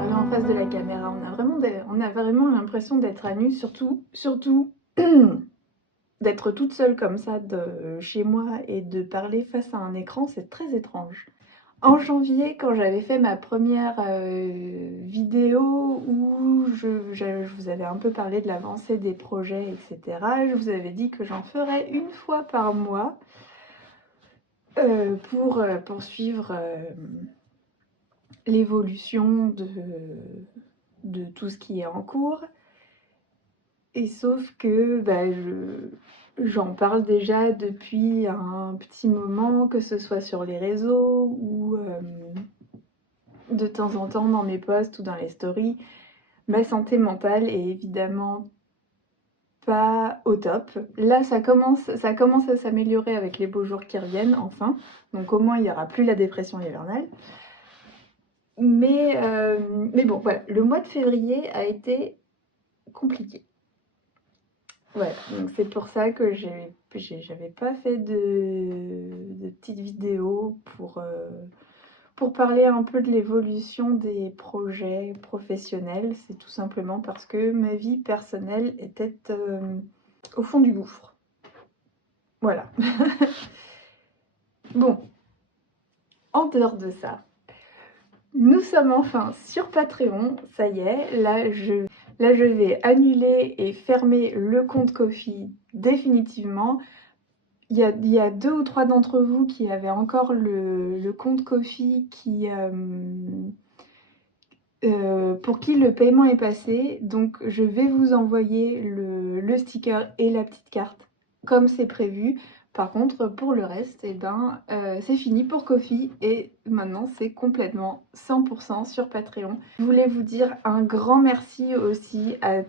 parler en face de la caméra. On a vraiment l'impression d'être à nu, surtout d'être toute seule comme ça chez moi et de parler face à un écran, c'est très étrange. En janvier, quand j'avais fait ma première vidéo où je vous avais un peu parlé de l'avancée des projets, etc., je vous avais dit que j'en ferais une fois par mois pour poursuivre l'évolution de tout ce qui est en cours. Et sauf que j'en parle déjà depuis un petit moment, que ce soit sur les réseaux ou de temps en temps dans mes posts ou dans les stories. Ma santé mentale est évidemment pas au top. Là, ça commence à s'améliorer avec les beaux jours qui reviennent, enfin. Donc au moins, il n'y aura plus la dépression hivernale. Mais bon, voilà, le mois de février a été compliqué. Ouais, donc c'est pour ça que j'avais pas fait de petites vidéos pour parler un peu de l'évolution des projets professionnels. C'est tout simplement parce que ma vie personnelle était au fond du gouffre. Voilà. Bon, en dehors de ça, nous sommes enfin sur Patreon, ça y est, là je vais annuler et fermer le compte Ko-fi définitivement. Il y a 2 ou 3 d'entre vous qui avaient encore le compte Ko-fi pour qui le paiement est passé. Donc je vais vous envoyer le sticker et la petite carte comme c'est prévu. Par contre, pour le reste, c'est fini pour Ko-fi et maintenant c'est complètement 100% sur Patreon. Je voulais vous dire un grand merci aussi à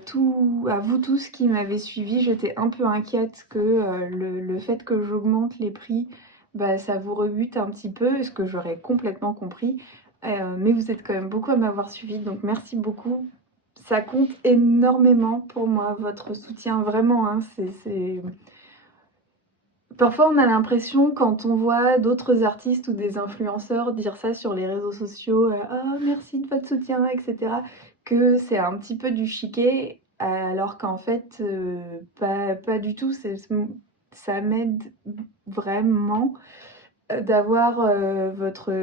vous tous qui m'avez suivi. J'étais un peu inquiète que le fait que j'augmente les prix, ça vous rebute un petit peu, ce que j'aurais complètement compris. Mais vous êtes quand même beaucoup à m'avoir suivi, donc merci beaucoup. Ça compte énormément pour moi, votre soutien, vraiment, hein, Parfois, on a l'impression, quand on voit d'autres artistes ou des influenceurs dire ça sur les réseaux sociaux, «Ah, merci de votre soutien», etc., que c'est un petit peu du chiquet, alors qu'en fait, pas du tout. Ça m'aide vraiment d'avoir votre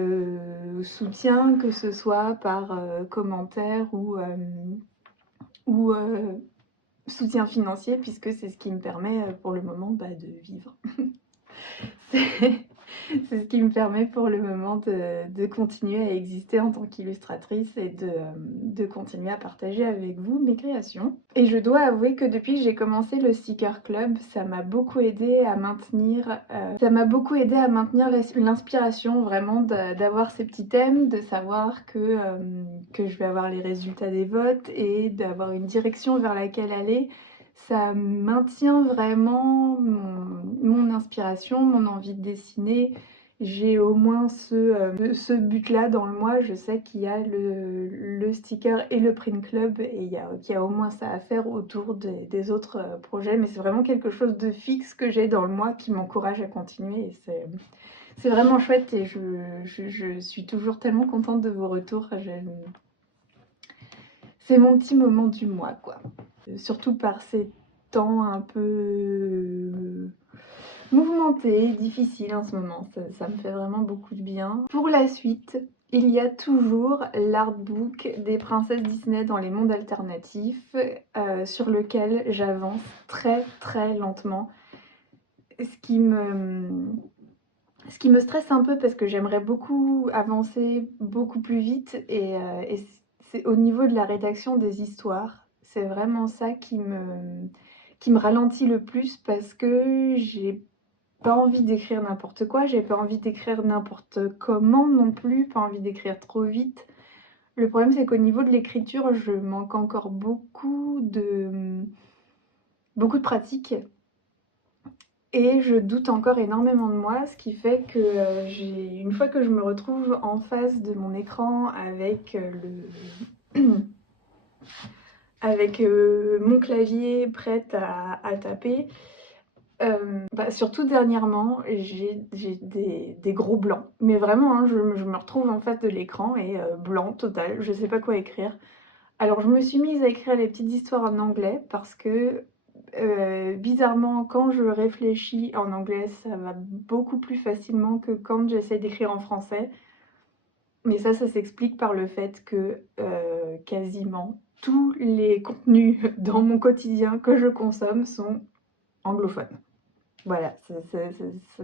soutien, que ce soit par commentaire ou soutien financier, puisque c'est ce qui me permet pour le moment de vivre. C'est ce qui me permet pour le moment de continuer à exister en tant qu'illustratrice et de continuer à partager avec vous mes créations. Et je dois avouer que depuis que j'ai commencé le Sticker Club, ça m'a beaucoup aidé à maintenir, l'inspiration vraiment d'avoir ces petits thèmes, de savoir que je vais avoir les résultats des votes et d'avoir une direction vers laquelle aller. Ça maintient vraiment mon inspiration, mon envie de dessiner. J'ai au moins ce but-là dans le mois. Je sais qu'il y a le sticker et le print club et qu'il y a au moins ça à faire autour des autres projets. Mais c'est vraiment quelque chose de fixe que j'ai dans le mois qui m'encourage à continuer. Et c'est vraiment chouette et je suis toujours tellement contente de vos retours. C'est mon petit moment du mois, quoi. Surtout par ces temps un peu mouvementés, difficiles en ce moment. Ça me fait vraiment beaucoup de bien. Pour la suite, il y a toujours l'artbook des princesses Disney dans les mondes alternatifs sur lequel j'avance très très lentement. Ce qui me stresse un peu parce que j'aimerais beaucoup avancer beaucoup plus vite et c'est au niveau de la rédaction des histoires. C'est vraiment ça qui me ralentit le plus parce que j'ai pas envie d'écrire n'importe quoi, j'ai pas envie d'écrire n'importe comment non plus, pas envie d'écrire trop vite. Le problème c'est qu'au niveau de l'écriture, je manque encore beaucoup de pratique. Et je doute encore énormément de moi, ce qui fait que une fois que je me retrouve en face de mon écran avec avec mon clavier prête à taper, Surtout dernièrement, j'ai des gros blancs. Mais vraiment, hein, je me retrouve en face de l'écran et blanc total, je sais pas quoi écrire. Alors je me suis mise à écrire les petites histoires en anglais parce que, bizarrement, quand je réfléchis en anglais, ça va beaucoup plus facilement que quand j'essaie d'écrire en français. Mais ça s'explique par le fait que, quasiment tous les contenus dans mon quotidien que je consomme sont anglophones. Voilà, ça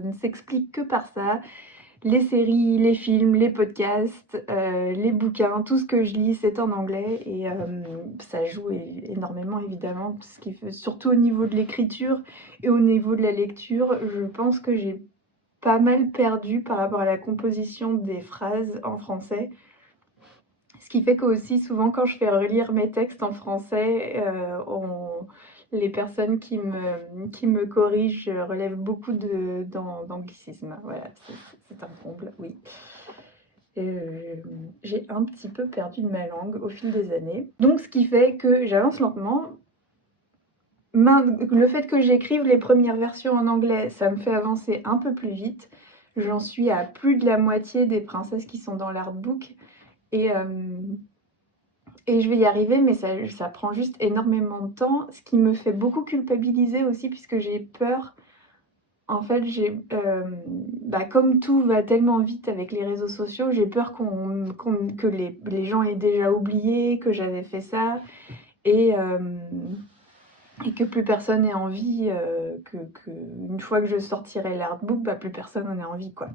ne s'explique que par ça. Les séries, les films, les podcasts, les bouquins, tout ce que je lis, c'est en anglais et ça joue énormément évidemment, surtout au niveau de l'écriture et au niveau de la lecture, je pense que j'ai pas mal perdu par rapport à la composition des phrases en français. Ce qui fait qu'aussi souvent quand je fais relire mes textes en français, les personnes qui me corrigent relèvent beaucoup d'anglicisme. Voilà, c'est un comble, oui. J'ai un petit peu perdu de ma langue au fil des années. Donc ce qui fait que j'avance lentement. Le fait que j'écrive les premières versions en anglais, ça me fait avancer un peu plus vite. J'en suis à plus de la moitié des princesses qui sont dans l'artbook. Et, et je vais y arriver, mais ça prend juste énormément de temps, ce qui me fait beaucoup culpabiliser aussi, puisque j'ai peur. En fait, comme tout va tellement vite avec les réseaux sociaux, j'ai peur que les gens aient déjà oublié que j'avais fait ça et que plus personne n'ait envie, une fois que je sortirai l'artbook, plus personne n'en ait envie, quoi.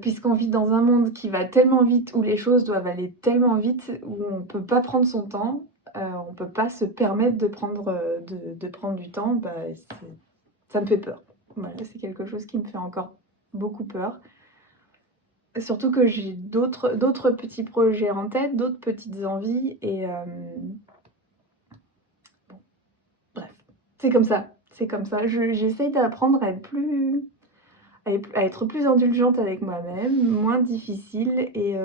Puisqu'on vit dans un monde qui va tellement vite, où les choses doivent aller tellement vite, où on ne peut pas prendre son temps, on ne peut pas se permettre de prendre du temps, ça me fait peur. Voilà, c'est quelque chose qui me fait encore beaucoup peur. Surtout que j'ai d'autres petits projets en tête, d'autres petites envies, et bon, bref, c'est comme ça, c'est comme ça. J'essaye d'apprendre à être plus indulgente avec moi-même, moins difficile et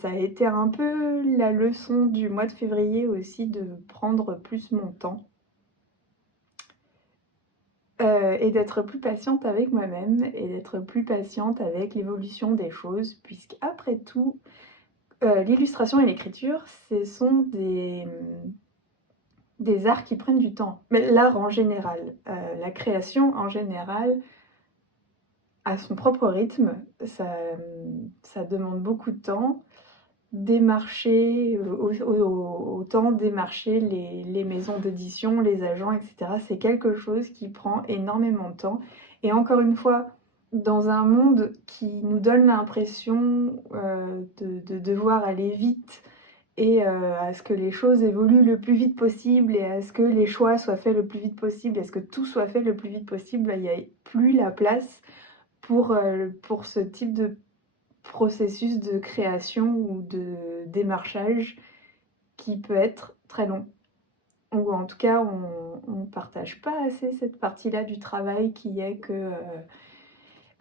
ça a été un peu la leçon du mois de février aussi, de prendre plus mon temps et d'être plus patiente avec moi-même et d'être plus patiente avec l'évolution des choses, puisqu'après tout, l'illustration et l'écriture, ce sont des arts qui prennent du temps. Mais l'art en général, la création en général, à son propre rythme, ça demande beaucoup de temps. Démarcher, autant démarcher les maisons d'édition, les agents, etc. C'est quelque chose qui prend énormément de temps. Et encore une fois, dans un monde qui nous donne l'impression de devoir aller vite et à ce que les choses évoluent le plus vite possible et à ce que les choix soient faits le plus vite possible, à ce que tout soit fait le plus vite possible, il n'y a plus la place pour ce type de processus de création ou de démarchage qui peut être très long. Ou en tout cas, on ne partage pas assez cette partie-là du travail qui est que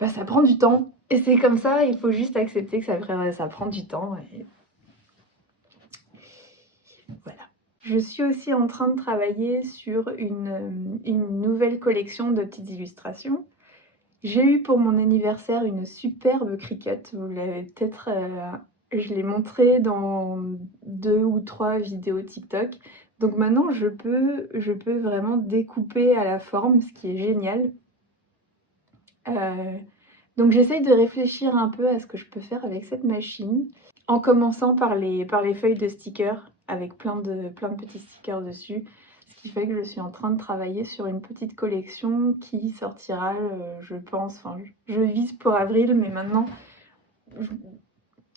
ça prend du temps. Et c'est comme ça, il faut juste accepter que ça prend du temps. Et voilà. Je suis aussi en train de travailler sur une nouvelle collection de petites illustrations. J'ai eu pour mon anniversaire une superbe Cricut, vous l'avez peut-être... je l'ai montré dans 2 ou 3 vidéos TikTok. Donc maintenant, je peux vraiment découper à la forme, ce qui est génial. Donc j'essaye de réfléchir un peu à ce que je peux faire avec cette machine, en commençant par les feuilles de stickers, avec plein de petits stickers dessus. Ce qui fait que je suis en train de travailler sur une petite collection qui sortira, je pense, enfin, je vise pour avril, mais maintenant,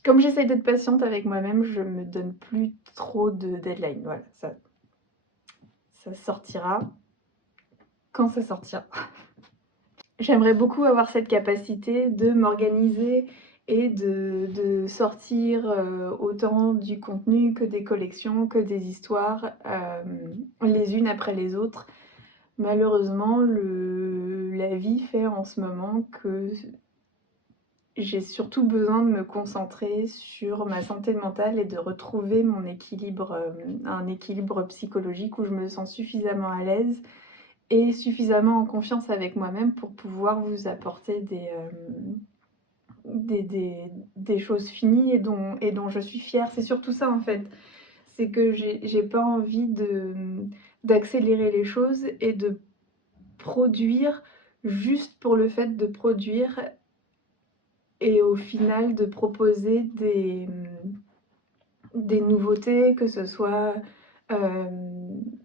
comme j'essaye d'être patiente avec moi-même, je me donne plus trop de deadline. Voilà, ça sortira quand ça sortira. J'aimerais beaucoup avoir cette capacité de m'organiser et de sortir autant du contenu que des collections, que des histoires, les unes après les autres. Malheureusement, la vie fait en ce moment que j'ai surtout besoin de me concentrer sur ma santé mentale et de retrouver mon équilibre, un équilibre psychologique où je me sens suffisamment à l'aise et suffisamment en confiance avec moi-même pour pouvoir vous apporter des choses finies et dont je suis fière. C'est surtout ça en fait, c'est que j'ai pas envie d'accélérer les choses et de produire juste pour le fait de produire et au final de proposer des nouveautés, que ce soit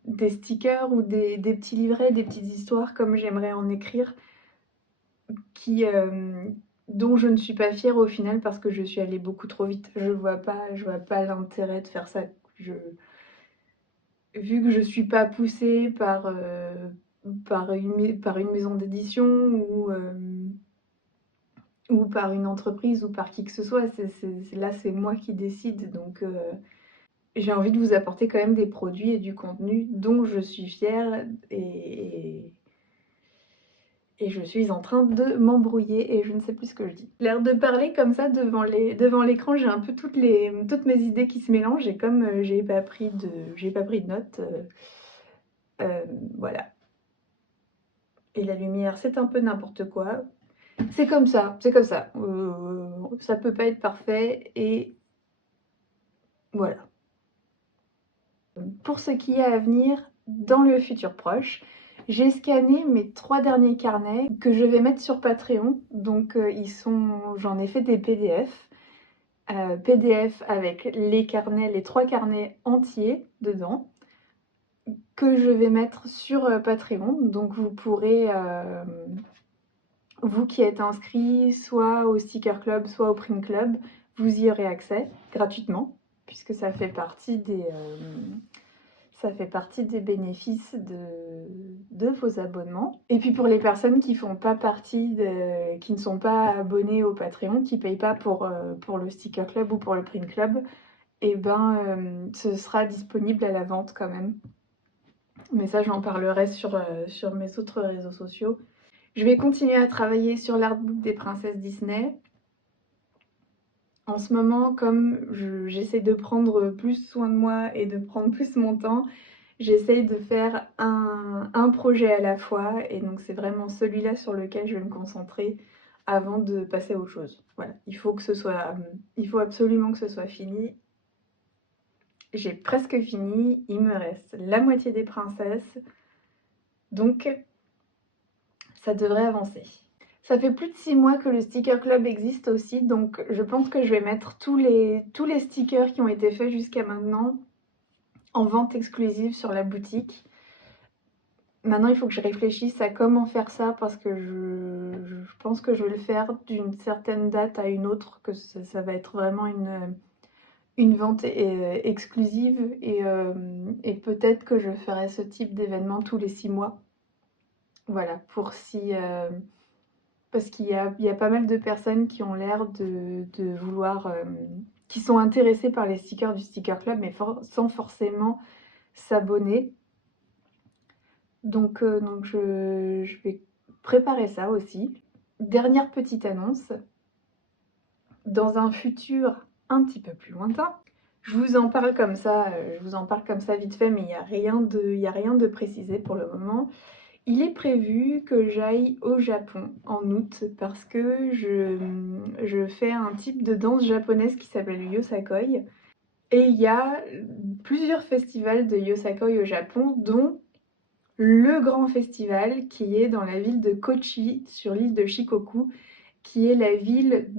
des stickers ou des petits livrets, des petites histoires comme j'aimerais en écrire, qui, dont je ne suis pas fière au final parce que je suis allée beaucoup trop vite. Je vois pas l'intérêt de faire ça. Vu que je suis pas poussée par une maison d'édition ou par une entreprise ou par qui que ce soit, là c'est moi qui décide, donc j'ai envie de vous apporter quand même des produits et du contenu dont je suis fière et je suis en train de m'embrouiller et je ne sais plus ce que je dis. L'air de parler comme ça devant l'écran, j'ai un peu toutes mes idées qui se mélangent et comme j'ai pas pris de notes, voilà. Et la lumière, c'est un peu n'importe quoi. C'est comme ça, c'est comme ça. Ça peut pas être parfait et voilà. Pour ce qui est à venir dans le futur proche, j'ai scanné mes 3 derniers carnets que je vais mettre sur Patreon. Donc j'en ai fait des PDF. PDF avec les 3 carnets entiers dedans que je vais mettre sur Patreon. Donc vous pourrez, vous qui êtes inscrit soit au Sticker Club, soit au Print Club, vous y aurez accès gratuitement puisque ça fait partie des bénéfices de vos abonnements. Et puis pour les personnes qui font pas partie qui ne sont pas abonnées au Patreon, qui ne payent pas pour le Sticker Club ou pour le Print Club, et ben ce sera disponible à la vente quand même. Mais ça j'en parlerai sur mes autres réseaux sociaux. Je vais continuer à travailler sur l'artbook des princesses Disney. En ce moment, comme j'essaie de prendre plus soin de moi et de prendre plus mon temps, j'essaye de faire un projet à la fois et donc c'est vraiment celui-là sur lequel je vais me concentrer avant de passer à autre chose. Voilà, il faut absolument que ce soit fini. J'ai presque fini, il me reste la moitié des princesses, donc ça devrait avancer. Ça fait plus de 6 mois que le Sticker Club existe aussi, donc je pense que je vais mettre tous les stickers qui ont été faits jusqu'à maintenant en vente exclusive sur la boutique. Maintenant, il faut que je réfléchisse à comment faire ça parce que je pense que je vais le faire d'une certaine date à une autre, que ça va être vraiment une vente exclusive et peut-être que je ferai ce type d'événement tous les 6 mois. Voilà, parce qu'il y a pas mal de personnes qui ont l'air de vouloir, qui sont intéressées par les stickers du Sticker Club, mais sans forcément s'abonner. Donc je vais préparer ça aussi. Dernière petite annonce, dans un futur un petit peu plus lointain, je vous en parle comme ça vite fait, mais il n'y a rien de précisé pour le moment. Il est prévu que j'aille au Japon en août parce que je fais un type de danse japonaise qui s'appelle le Yosakoi. Et il y a plusieurs festivals de Yosakoi au Japon, dont le grand festival qui est dans la ville de Kochi, sur l'île de Shikoku, qui est la ville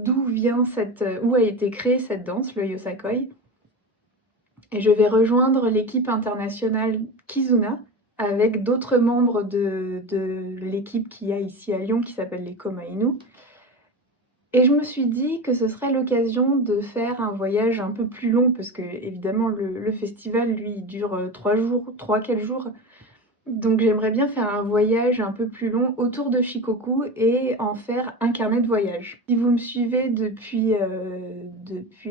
où a été créée cette danse, le Yosakoi. Et je vais rejoindre l'équipe internationale Kizuna avec d'autres membres de l'équipe qu'il y a ici à Lyon qui s'appelle les Komainu. Et je me suis dit que ce serait l'occasion de faire un voyage un peu plus long parce que évidemment le festival lui dure 3-4 jours. Donc j'aimerais bien faire un voyage un peu plus long autour de Shikoku et en faire un carnet de voyage. Si vous me suivez depuis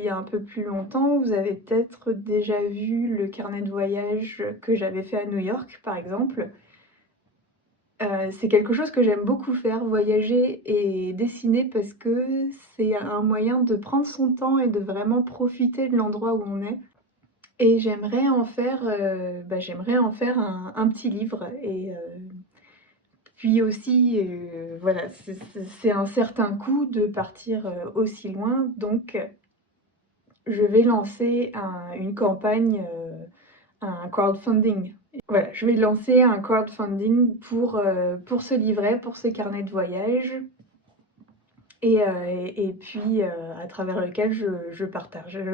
un peu plus longtemps, vous avez peut-être déjà vu le carnet de voyage que j'avais fait à New York par exemple. C'est quelque chose que j'aime beaucoup faire, voyager et dessiner parce que c'est un moyen de prendre son temps et de vraiment profiter de l'endroit où on est. Et j'aimerais en faire un petit livre Puis aussi, voilà, c'est un certain coût de partir aussi loin, donc je vais lancer une campagne, un crowdfunding. Voilà, je vais lancer un crowdfunding pour ce livret, pour ce carnet de voyage, et puis à travers lequel je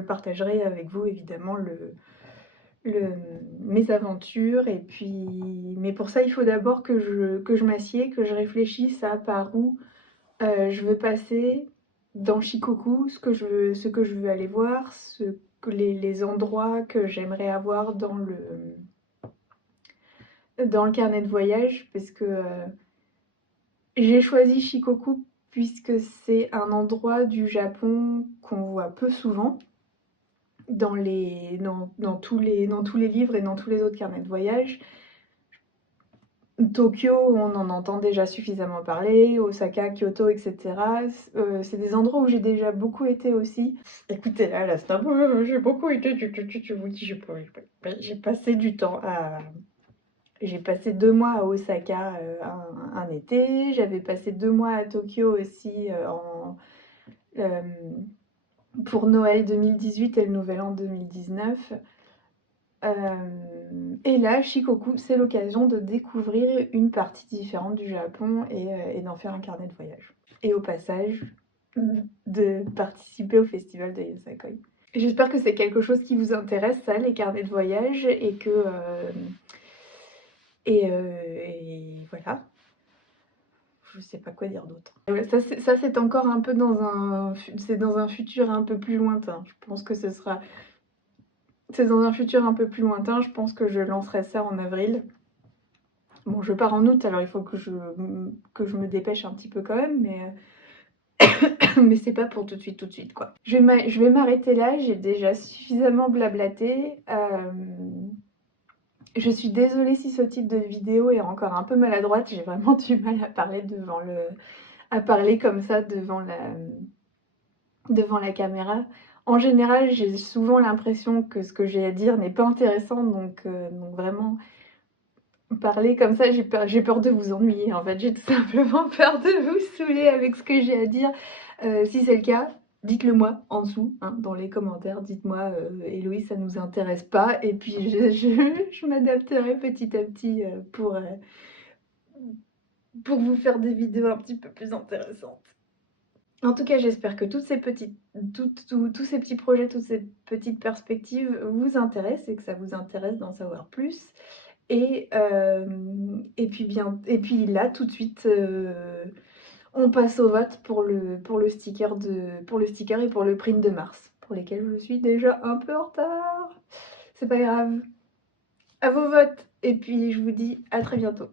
partagerai avec vous évidemment mes aventures. Et puis, mais pour ça, il faut d'abord que je m'assieds, que je réfléchisse à par où je veux passer dans Shikoku, ce que je veux aller voir, les endroits que j'aimerais avoir dans le carnet de voyage, parce que j'ai choisi Shikoku puisque c'est un endroit du Japon qu'on voit peu souvent dans tous les livres et dans tous les autres carnets de voyage. Tokyo, on en entend déjà suffisamment parler, Osaka, Kyoto, etc. C'est des endroits où j'ai déjà beaucoup été aussi. Écoutez, là, c'est un peu... J'ai beaucoup été, tu vous dis, j'ai passé du temps à... J'ai passé 2 mois à Osaka un été, j'avais passé 2 mois à Tokyo aussi pour Noël 2018 et le Nouvel An 2019. Et là, Shikoku, c'est l'occasion de découvrir une partie différente du Japon et d'en faire un carnet de voyage. Et au passage, de participer au festival de Yosakoi. J'espère que c'est quelque chose qui vous intéresse, ça, les carnets de voyage, et que... et voilà. Je sais pas quoi dire d'autre. Ça c'est encore un peu dans un futur un peu plus lointain. Je pense que c'est dans un futur un peu plus lointain. Je pense que je lancerai ça en avril. Bon, je pars en août, alors il faut que je me dépêche un petit peu quand même, mais c'est pas pour tout de suite, quoi. Je vais m'arrêter là, j'ai déjà suffisamment blablaté. Je suis désolée si ce type de vidéo est encore un peu maladroite, j'ai vraiment du mal à parler comme ça devant la caméra. En général, j'ai souvent l'impression que ce que j'ai à dire n'est pas intéressant, donc vraiment, parler comme ça, j'ai peur de vous ennuyer, en fait. J'ai tout simplement peur de vous saouler avec ce que j'ai à dire. Si c'est le cas, dites-le moi en dessous, hein, dans les commentaires. Dites-moi, Héloïse, ça nous intéresse pas. Et puis, je m'adapterai petit à petit pour vous faire des vidéos un petit peu plus intéressantes. En tout cas, j'espère que tous ces petits projets, toutes ces petites perspectives vous intéressent et que ça vous intéresse d'en savoir plus. Et puis là, tout de suite, on passe au vote pour le sticker et pour le print de mars, pour lesquels je suis déjà un peu en retard. C'est pas grave. À vos votes. Et puis je vous dis à très bientôt.